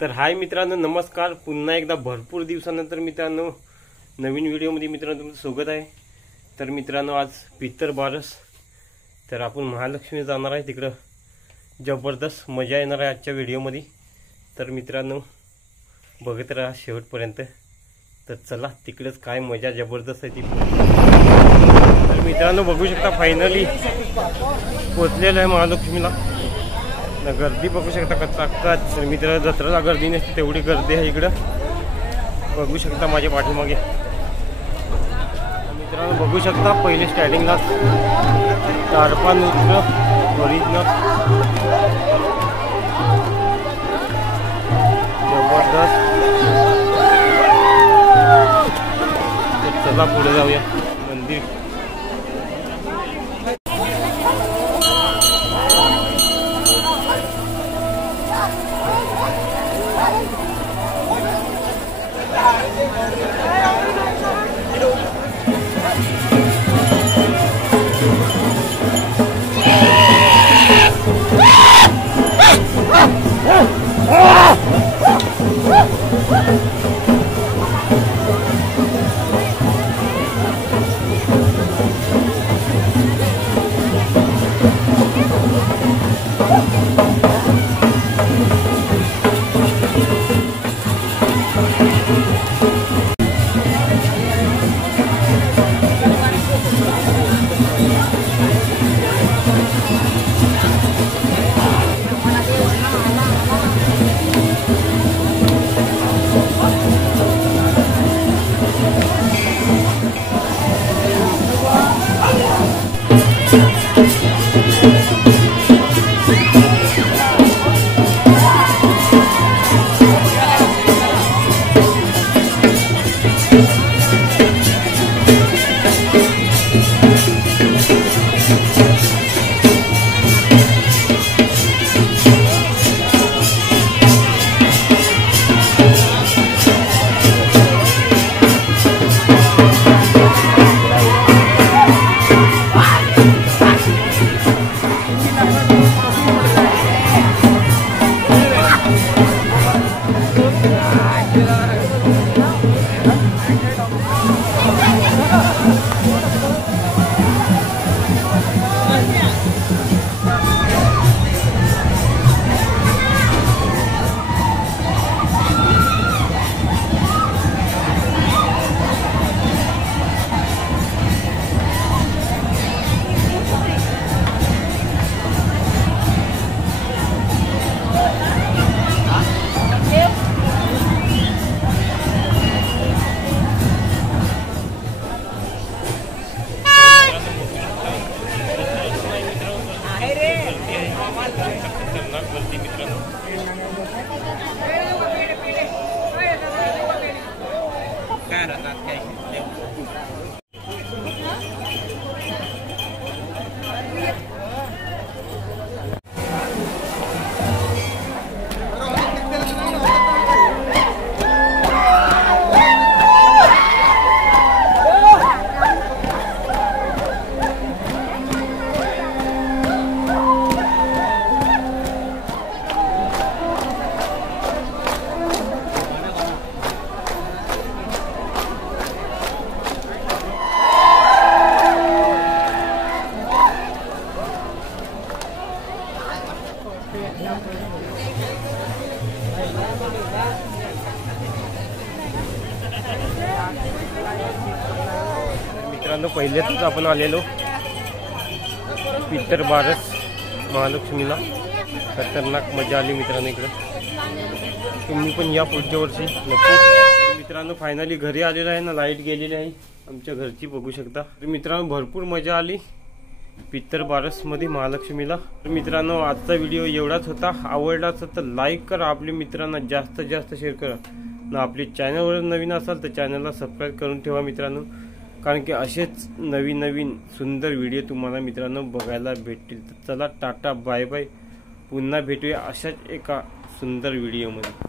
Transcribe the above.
तर हाय मित्रांनो, नमस्कार. पुन्हा एकदा भरपूर दिवसानंतर मित्रांनो नवीन व्हिडिओमध्ये मित्रांनो तुमचं स्वागत आहे. तर मित्रांनो आज पित्तर बारस, तर आपण महालक्ष्मी जाणार आहे तिकडं. जबरदस्त मजा येणार आहे आजच्या व्हिडिओमध्ये. तर मित्रांनो बघत राहा शेवटपर्यंत. तर चला तिकडेच काय मजा जबरदस्त आहे ती. तर मित्रांनो बघू शकता फायनली पोचलेलं आहे महालक्ष्मीला. गर्दी बघू शकता कच्चाकच. मित्र जत्रेला गर्दी नसते तेवढी गर्दी आहे इकडं. बघू शकता माझ्या पाठीमागे. मित्रांनो बघू शकता पहिले स्टार्टिंगला टारपा नृत्य ओरिजिनल जबरदस्त. चला पुढे जाऊया मंदिर. मित्रांनो पहिल्याच आपण आलेलो पित्तर बारस महालक्ष्मीला. खतरनाक मजा आली मित्रांनो इकडे. तुम्ही पण या पुढच्या वर्षी नक्की. मित्रांनो फायनली घरी आलेलं आहे ना, लाईट गेलेली आहे आमच्या घरची बघू शकता. तर मित्रांनो भरपूर मजा आली पित्तर बारस मध्ये महालक्ष्मीला. तर मित्रांनो आजचा व्हिडिओ एवढाच होता. आवडला असेल तर लाईक करा, आपल्या मित्रांना जास्तीत जास्त शेअर करा ना. आपली चॅनलवर नवीन असाल तर चॅनलला सबस्क्राईब करून ठेवा मित्रांनो, कारण की असेच नवीन नवीन सुंदर व्हिडिओ तुम्हाला मित्रांनो बघायला भेटतील. तर चला टाटा बाय बाय. पुन्हा भेटूया अशाच एका सुंदर व्हिडिओमध्ये.